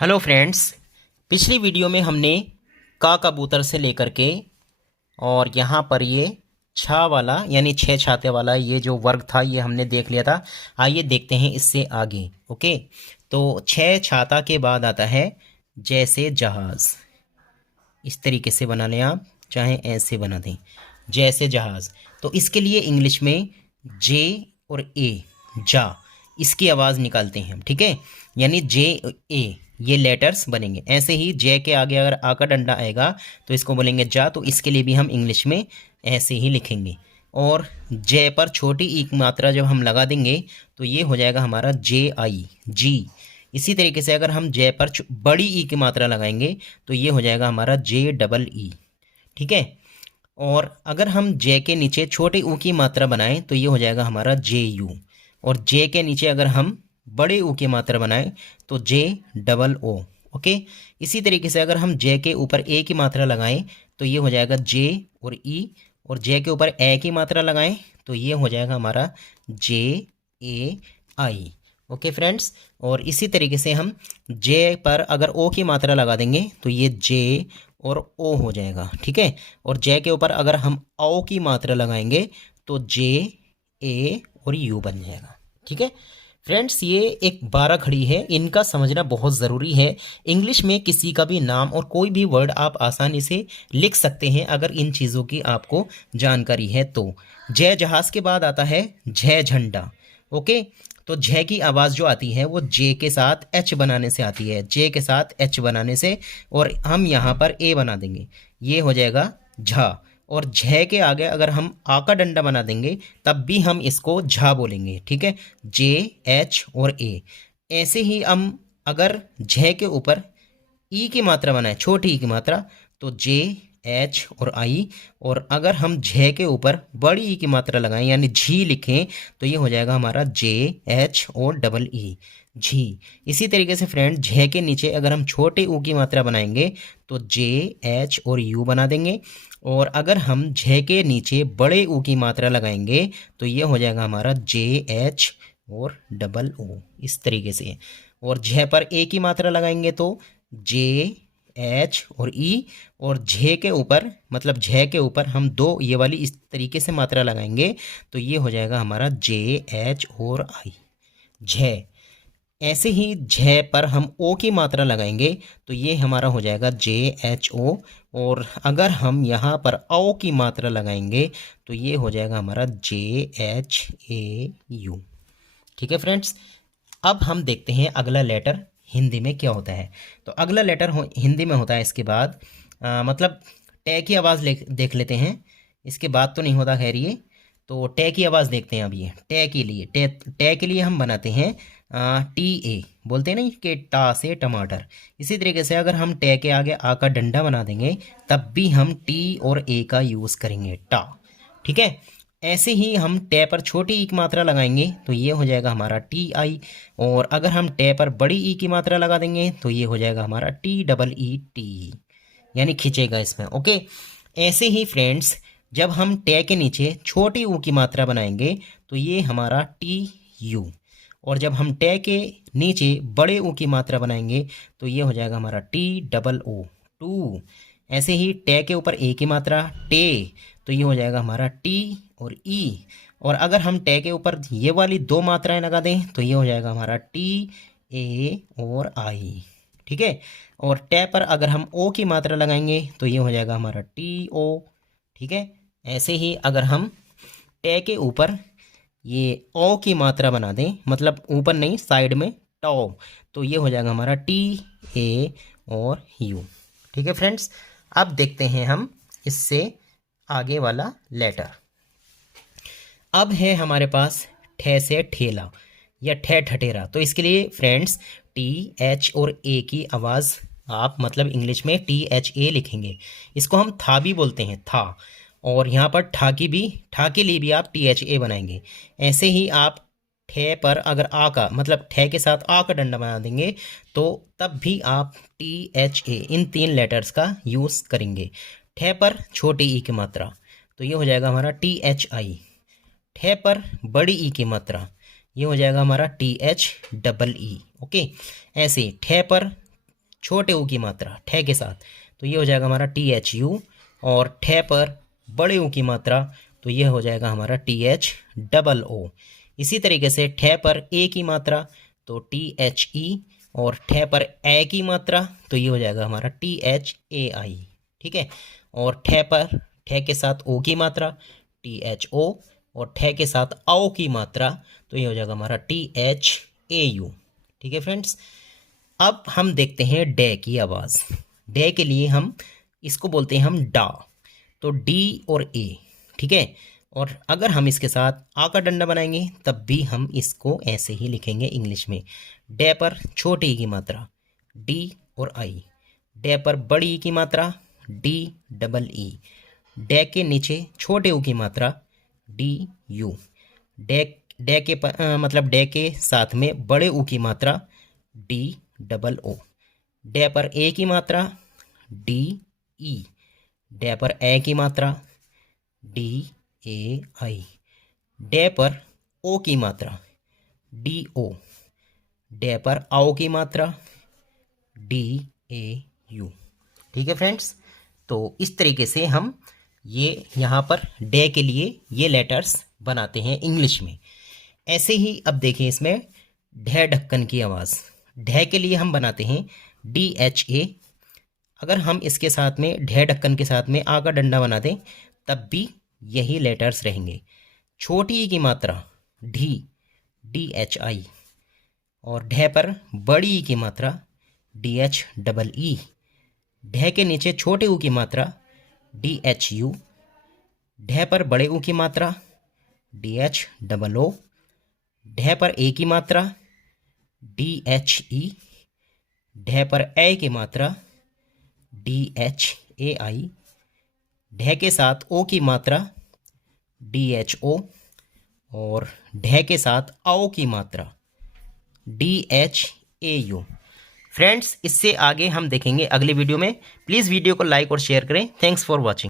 Hello friends, पिछली video में हमने का कबूतर से लेकर के और यहाँ पर ये छा वाला यानी छः छाते वाला ये जो वर्ग था ये हमने देख लिया था। आइए देखते हैं इससे आगे। ओके, तो छः छाता के बाद आता है जैसे जहाज़। इस तरीके से बना लें आप, चाहे ऐसे बना दें, जैसे जहाज़। तो इसके लिए इंग्लिश में जे और ए, जा, इसकी आवाज़ निकालते हैं हम। ठीक है, यानी जे ए ये लेटर्स बनेंगे। ऐसे ही जे के आगे अगर आ का डंडा आएगा तो इसको बोलेंगे जा, तो इसके लिए भी हम इंग्लिश में ऐसे ही लिखेंगे। और जे पर छोटी ई की मात्रा जब हम लगा देंगे तो ये हो जाएगा हमारा जे आई, जी। इसी तरीके से अगर हम जे पर बड़ी ई की मात्रा लगाएंगे तो ये हो जाएगा हमारा जे डबल ई। ठीक है, और अगर हम जे के नीचे छोटे ऊ की मात्रा बनाएं तो ये हो जाएगा हमारा जे यू। और जे के नीचे अगर हम बड़े ऊ की मात्रा बनाएं तो जे डबल ओ। ओके, इसी तरीके से अगर हम जे के ऊपर ए की मात्रा लगाएं तो ये हो जाएगा जे और ई, और जे के ऊपर ए की मात्रा लगाएं तो ये हो जाएगा हमारा जे ए आई। ओके फ्रेंड्स, और इसी तरीके से हम जे पर अगर ओ की मात्रा लगा देंगे तो ये जे और ओ हो जाएगा। ठीक है, और जे के ऊपर अगर हम ओ की मात्रा लगाएंगे तो जे ए और यू बन जाएगा। ठीक है फ्रेंड्स, ये एक 12 खड़ी है, इनका समझना बहुत ज़रूरी है। इंग्लिश में किसी का भी नाम और कोई भी वर्ड आप आसानी से लिख सकते हैं अगर इन चीज़ों की आपको जानकारी है तो। जय जहाज़ के बाद आता है जय झंडा। ओके, तो जय की आवाज़ जो आती है वो जे के साथ एच बनाने से आती है, जे के साथ एच बनाने से, और हम यहाँ पर ए बना देंगे, ये हो जाएगा झा। और झ के आगे अगर हम आ का डंडा बना देंगे तब भी हम इसको झा बोलेंगे। ठीक है, जे एच और ए। ऐसे ही हम अगर झ के ऊपर ई की मात्रा बनाए, छोटी ई की मात्रा, तो जे एच और आई। और अगर हम झ के ऊपर बड़ी ई की मात्रा लगाएं यानी झी लिखें तो ये हो जाएगा हमारा जे एच और डबल ई, झी। इसी तरीके से फ्रेंड, झ के नीचे अगर हम छोटे ऊ की मात्रा बनाएंगे तो जे एच और यू बना देंगे। और अगर हम झ के नीचे बड़े ऊ की मात्रा लगाएंगे तो ये हो जाएगा हमारा जे एच और डबल ओ, इस तरीके से। और झ पर ए की मात्रा लगाएंगे तो जे एच और ई, और झ के ऊपर मतलब झ के ऊपर हम दो ये वाली इस तरीके से मात्रा लगाएंगे तो ये हो जाएगा हमारा जे एच और आई, झ। ऐसे ही झ पर हम ओ की मात्रा लगाएंगे तो ये हमारा हो जाएगा जे एच ओ। और अगर हम यहाँ पर ओ की मात्रा लगाएंगे तो ये हो जाएगा हमारा जे एच ए यू। ठीक है फ्रेंड्स, अब हम देखते हैं अगला लेटर हिंदी में क्या होता है। तो अगला लेटर हिंदी में होता है इसके बाद मतलब टे की आवाज़ देख लेते हैं। इसके बाद तो नहीं होता खैर ये, तो टे की आवाज़ देखते हैं। अब ये टे के लिए टे के लिए हम बनाते हैं टी ए, बोलते हैं नहीं कि टा से टमाटर। इसी तरीके से अगर हम टे के आगे आ का डंडा बना देंगे तब भी हम टी और ए का यूज़ करेंगे, टा। ठीक है, ऐसे ही हम टे पर छोटी ई की मात्रा लगाएंगे तो ये हो जाएगा हमारा टी आई। और अगर हम टे पर बड़ी ई की मात्रा लगा देंगे तो ये हो जाएगा हमारा टी डबल ई टी, यानी खींचेगा इसमें। ओके, ऐसे ही फ्रेंड्स, जब हम टे के नीचे छोटी ऊ की मात्रा बनाएंगे तो ये हमारा टी यू। और जब हम टे के नीचे बड़े ऊ की मात्रा बनाएंगे तो ये हो जाएगा हमारा टी डबल ओ, टू। ऐसे ही टे के ऊपर ए की मात्रा टे, तो ये हो जाएगा हमारा टी और ई। और अगर हम टे के ऊपर ये वाली दो मात्राएं लगा दें तो ये हो जाएगा हमारा टी ए और आई। ठीक है, और टे पर अगर हम ओ की मात्रा लगाएंगे तो ये हो जाएगा हमारा टी ओ। ठीक है, ऐसे ही अगर हम टे के ऊपर ये ओ की मात्रा बना दें, मतलब ऊपर नहीं साइड में टॉ, तो ये हो जाएगा हमारा टी ए और यू। ठीक है फ्रेंड्स, अब देखते हैं हम इससे आगे वाला लेटर। अब है हमारे पास ठे से ठेला या ठे ठठेरा। तो इसके लिए फ्रेंड्स टी एच और ए की आवाज़ आप मतलब इंग्लिश में टी एच ए लिखेंगे। इसको हम था भी बोलते हैं, था। और यहाँ पर ठा के लिए भी आप टी एच ए बनाएंगे। ऐसे ही आप ठे पर अगर आ का मतलब ठे के साथ आ का डंडा बना देंगे तो तब भी आप T H A in 3 letters का यूज़ करेंगे। ठे पर छोटी ई की मात्रा तो ये हो जाएगा हमारा टी एच आई। ठे पर बड़ी ई की मात्रा ये हो जाएगा हमारा T H double E. Okay, ऐसे ठे पर छोटे ऊ की मात्रा ठे के साथ, तो ये हो जाएगा हमारा THU। और ठे पर बड़े ऊ की मात्रा, तो ये हो जाएगा हमारा THOO। इसी तरीके से ठे पर ए की मात्रा तो THE, और ठे पर ए की मात्रा तो ये हो जाएगा हमारा THAI। ठीक है। और ठे पर ठे के साथ ओ की मात्रा THO, और ठे के साथ आओ की मात्रा तो ये हो जाएगा हमारा THAU। ठीक है फ्रेंड्स। अब हम देखते हैं डे की आवाज़। डे के लिए हम इसको बोलते हैं हम डा, तो डी और ए। ठीक है। और अगर हम इसके साथ आ का डंडा बनाएंगे तब भी हम इसको ऐसे ही लिखेंगे इंग्लिश में। डे पर छोटे ई की मात्रा डी और आई, डे पर बड़ी ई की मात्रा DEE, डे के नीचे छोटे ऊ की मात्रा DU, डे के मतलब डे के साथ में बड़े ऊ की मात्रा DOO, डे पर ए की मात्रा DE, डे पर ए की मात्रा DAI, डे पर ओ की मात्रा DO, डे पर आओ की मात्रा DAU। ठीक है फ्रेंड्स। तो इस तरीके से हम ये यहाँ पर डे के लिए ये लेटर्स बनाते हैं इंग्लिश में। ऐसे ही अब देखें इसमें ढे ढक्कन की आवाज़। ढे के लिए हम बनाते हैं DHA। अगर हम इसके साथ में ढे ढक्कन के साथ में आ का डंडा बना दें तब भी यही लेटर्स रहेंगे। छोटी ई की मात्रा ढी DHI, और ढे पर बड़ी ई की मात्रा DHEE, ढे के नीचे छोटे ऊ की मात्रा DHU, ढे पर बड़े ऊ की मात्रा DHOO, ढे पर ए की मात्रा DHE, ढे पर ए की मात्रा DHAI, ढे के साथ ओ की मात्रा DHO, और ढे के साथ आओ की मात्रा DHAU। फ्रेंड्स, इससे आगे हम देखेंगे अगले वीडियो में। प्लीज़ वीडियो को लाइक और शेयर करें। Thanks for watching.